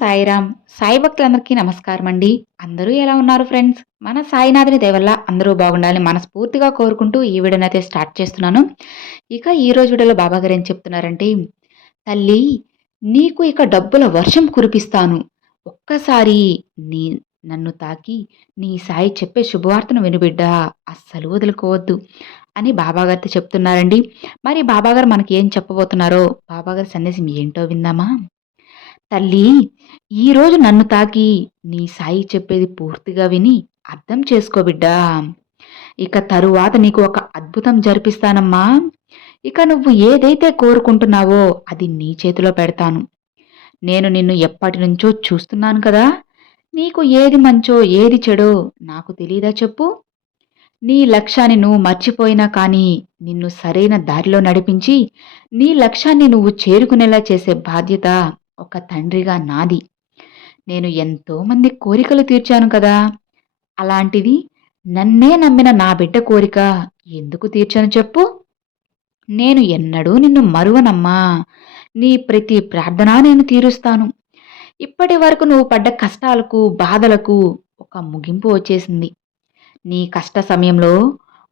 సాయిరామ్. సాయి భక్తులందరికీ నమస్కారం అండి. అందరూ ఎలా ఉన్నారు ఫ్రెండ్స్? మన సాయినాథుని దేవల్ల అందరూ బాగుండాలని మనస్ఫూర్తిగా కోరుకుంటూ ఈ వీడియోని అయితే స్టార్ట్ చేస్తున్నాను. ఇక ఈ రోజు వీడియోలో బాబా గారు ఏం చెప్తున్నారంటే తల్లి నీకు ఇక డబ్బుల వర్షం కురిపిస్తాను. ఒక్కసారి నీ నన్ను తాకి నీ సాయి చెప్పే శుభవార్తను వినుబిడ్డా అస్సలు వదులుకోవద్దు అని బాబాగారితో చెప్తున్నారండి. మరి బాబాగారు మనకి ఏం చెప్పబోతున్నారో బాబాగారి సందేశం ఏంటో విందామా? తల్లి ఈరోజు నన్ను తాకి నీ సాయి చెప్పేది పూర్తిగా విని అర్థం చేసుకో బిడ్డా. ఇక తరువాత నీకు ఒక అద్భుతం జరిపిస్తానమ్మా. ఇక నువ్వు ఏదైతే కోరుకుంటున్నావో అది నీ చేతిలో పెడతాను. నేను నిన్ను ఎప్పటి నుంచో చూస్తున్నాను కదా. నీకు ఏది మంచో ఏది చెడో నాకు తెలియదా చెప్పు. నీ లక్ష్యాన్ని నువ్వు మర్చిపోయినా కానీ నిన్ను సరైన దారిలో నడిపించి నీ లక్ష్యాన్ని నువ్వు చేరుకునేలా చేసే బాధ్యత ఒక తండ్రిగా నాది. నేను ఎంతోమంది కోరికలు తీర్చాను కదా. అలాంటిది నన్నే నమ్మిన నా బిడ్డ కోరిక ఎందుకు తీర్చాను చెప్పు? నేను ఎన్నడూ నిన్ను మరువనమ్మా. నీ ప్రతి ప్రార్థన నేను తీరుస్తాను. ఇప్పటి వరకు నువ్వు పడ్డ కష్టాలకు బాధలకు ఒక ముగింపు వచ్చేసింది. నీ కష్ట సమయంలో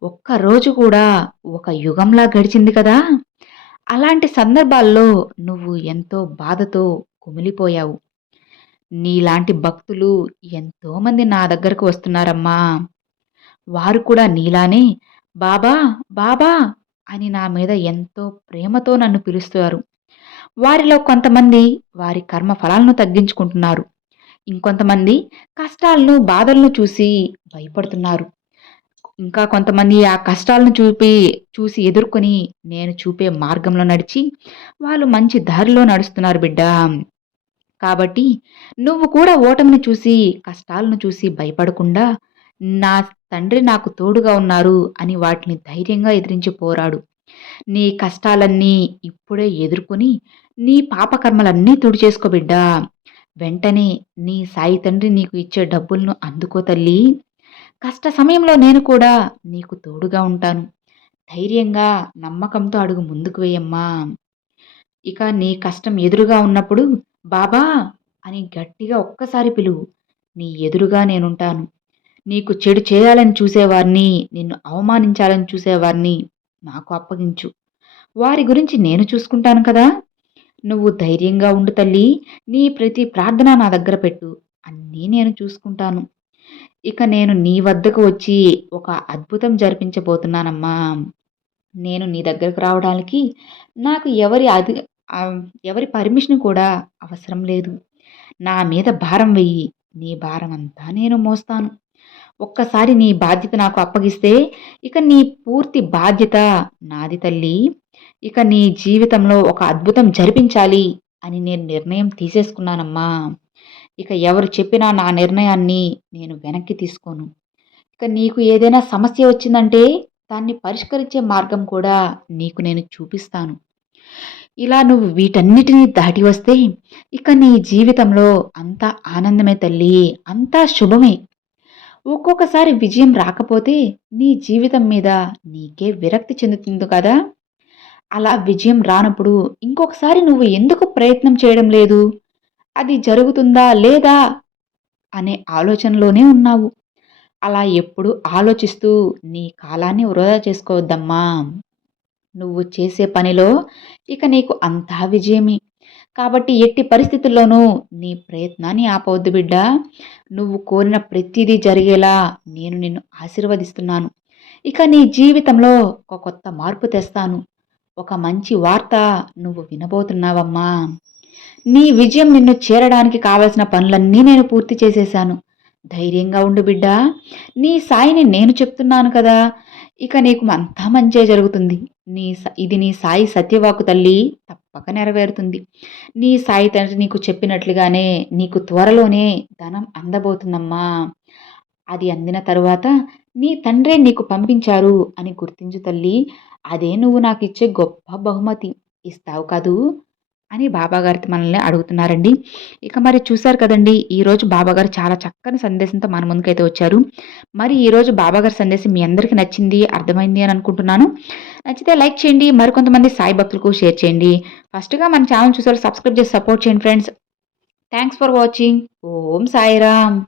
ఒక్క రోజు కూడా ఒక యుగంలా గడిచింది కదా. అలాంటి సందర్భాల్లో నువ్వు ఎంతో బాధతో కుమిలిపోయావు. నీలాంటి భక్తులు ఎంతోమంది నా దగ్గరకు వస్తున్నారమ్మా. వారు కూడా నీలానే బాబా బాబా అని నా మీద ఎంతో ప్రేమతో నన్ను పిలుస్తారు. వారిలో కొంతమంది వారి కర్మ ఫలాలను తగ్గించుకుంటున్నారు. ఇంకొంతమంది కష్టాలను బాధలను చూసి భయపడుతున్నారు. ఇంకా కొంతమంది ఆ కష్టాలను చూపి చూసి ఎదుర్కొని నేను చూపే మార్గంలో నడిచి వాళ్ళు మంచి దారిలో నడుస్తున్నారు బిడ్డ. కాబట్టి నువ్వు కూడా ఓటమిని చూసి కష్టాలను చూసి భయపడకుండా నా తండ్రి నాకు తోడుగా ఉన్నారు అని వాటిని ధైర్యంగా ఎదిరించి పోరాడు. నీ కష్టాలన్నీ ఇప్పుడే ఎదుర్కొని నీ పాపకర్మలన్నీ తుడిచేసుకో బిడ్డా. వెంటనే నీ సాయి తండ్రి నీకు ఇచ్చే డబ్బులను అందుకో తల్లి. కష్ట సమయంలో నేను కూడా నీకు తోడుగా ఉంటాను. ధైర్యంగా నమ్మకంతో అడుగు ముందుకు వేయమ్మా. ఇక నీ కష్టం ఎదురుగా ఉన్నప్పుడు బాబా అని గట్టిగా ఒక్కసారి పిలువు. నీ ఎదురుగా నేనుంటాను. నీకు చెడు చేయాలని చూసేవారిని నిన్ను అవమానించాలని చూసేవారిని నాకు అప్పగించు. వారి గురించి నేను చూసుకుంటాను కదా. నువ్వు ధైర్యంగా ఉండు తల్లి. నీ ప్రతి ప్రార్థన నా దగ్గర పెట్టు. అన్నీ నేను చూసుకుంటాను. ఇక నేను నీ వద్దకు వచ్చి ఒక అద్భుతం జరిపించబోతున్నానమ్మా. నేను నీ దగ్గరకు రావడానికి నాకు ఎవరి అది ఎవరి పర్మిషన్ కూడా అవసరం లేదు. నా మీద భారం వెయ్యి. నీ భారం అంతా నేను మోస్తాను. ఒక్కసారి నీ బాధ్యత నాకు అప్పగిస్తే ఇక నీ పూర్తి బాధ్యత నాది తల్లి. ఇక నీ జీవితంలో ఒక అద్భుతం జరిపించాలి అని నేను నిర్ణయం తీసేసుకున్నానమ్మా. ఇక ఎవరు చెప్పినా నా నిర్ణయాన్ని నేను వెనక్కి తీసుకోను. ఇక నీకు ఏదైనా సమస్య వచ్చిందంటే దాన్ని పరిష్కరించే మార్గం కూడా నీకు నేను చూపిస్తాను. ఇలా నువ్వు వీటన్నిటినీ దాటి వస్తే ఇక నీ జీవితంలో అంతా ఆనందమే తల్లి అంతా శుభమే. ఒక్కొక్కసారి విజయం రాకపోతే నీ జీవితం మీద నీకే విరక్తి చెందుతుంది కదా? అలా విజయం రానప్పుడు ఇంకొకసారి నువ్వు ఎందుకు ప్రయత్నం చేయడం లేదు? అది జరుగుతుందా లేదా అనే ఆలోచనలోనే ఉన్నావు. అలా ఎప్పుడు ఆలోచిస్తూ నీ కాలాన్ని వృధా చేసుకోవద్దమ్మా. నువ్వు చేసే పనిలో ఇక నీకు అంతా విజయమే. కాబట్టి ఎట్టి పరిస్థితుల్లోనూ నీ ప్రయత్నాన్ని ఆపవద్దు బిడ్డ. నువ్వు కోరిన ప్రతిదీ జరిగేలా నేను నిన్ను ఆశీర్వదిస్తున్నాను. ఇక నీ జీవితంలో ఒక కొత్త మార్పు తెస్తాను. ఒక మంచి వార్త నువ్వు వినబోతున్నావమ్మా. నీ విజయం నిన్ను చేరడానికి కావలసిన పనులన్నీ నేను పూర్తి చేసేశాను. ధైర్యంగా ఉండు బిడ్డ. నీ సాయిని నేను చెప్తున్నాను కదా. ఇక నీకు అంతా మంచే జరుగుతుంది. నీ ఇది నీ సాయి సత్యవాకు తల్లి తప్పక నెరవేరుతుంది. నీ సాయి తండ్రి నీకు చెప్పినట్లుగానే నీకు త్వరలోనే ధనం అందబోతుందమ్మా. అది అందిన తరువాత నీ తండ్రే నీకు పంపించారు అని గుర్తించు తల్లి. అదే నువ్వు నాకు ఇచ్చే గొప్ప బహుమతి. ఇస్తావు కదూ. అని బాబాగారితో మనల్ని అడుగుతున్నారండి. ఇక మరి చూశారు కదండి ఈరోజు బాబాగారు చాలా చక్కని సందేశంతో మన ముందుకైతే వచ్చారు. మరి ఈరోజు బాబాగారి సందేశం మీ అందరికీ నచ్చింది అర్థమైంది అని అనుకుంటున్నాను. నచ్చితే లైక్ చేయండి మరికొంతమంది సాయి భక్తులకు షేర్ చేయండి. ఫస్ట్గా మన ఛానల్ చూసారు సబ్స్క్రైబ్ చేసి సపోర్ట్ చేయండి friends. Thanks for watching. Om Sairam.